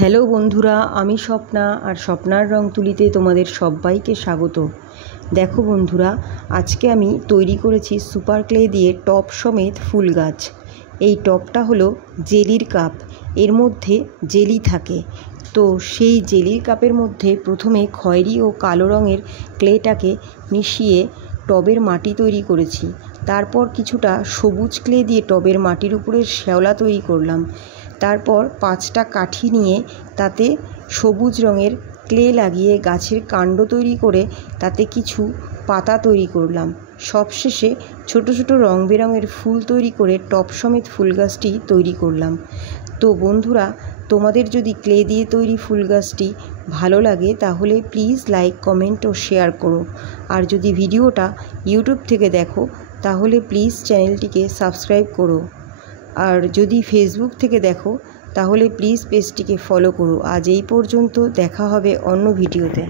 Hello বন্ধুরা, আমি স্বপ্না আর স্বপ্নার রং তুলিতে তোমাদের সবাইকে স্বাগত। দেখো বন্ধুরা, আজকে আমি তৈরি করেছি সুপার ক্লে দিয়ে টব সমেত ফুল গাছ। এই টবটা হলো জেলির কাপ, এর মধ্যে জেলি থাকে। তো সেই জেলির কাপের মধ্যে প্রথমে খয়েরি ও কালো রঙের ক্লেটাকে মিশিয়ে টবের মাটি তৈরি করেছি। তারপর কিছুটা সবুজ ক্লে দিয়ে টবের মাটির উপরে শ্যাওলা তৈরি করলাম। তারপর 5টা কাঠি নিয়ে তাতে সবুজ রঙের ক্লে লাগিয়ে গাছের কাণ্ড তৈরি করে তাতে কিছু পাতা তৈরি করলাম। সবশেষে ছোট ছোট রং বেরঙের ফুল তৈরি করে টব সমেত ফুল গাছটি তৈরি করলাম। তো বন্ধুরা, তোমাদের যদি ক্লে দিয়ে তৈরি ফুল গাছটি ভালো লাগে তাহলে প্লিজ লাইক, কমেন্ট ও শেয়ার করো। আর যদি ভিডিওটা ইউটিউব থেকে দেখো তাহলে প্লিজ চ্যানেলটিকে সাবস্ক্রাইব করো। আর যদি ফেসবুক থেকে দেখো তাহলে প্লিজ পেজটিকে ফলো করো। আজ এই পর্যন্ত, দেখা হবে অন্য ভিডিওতে।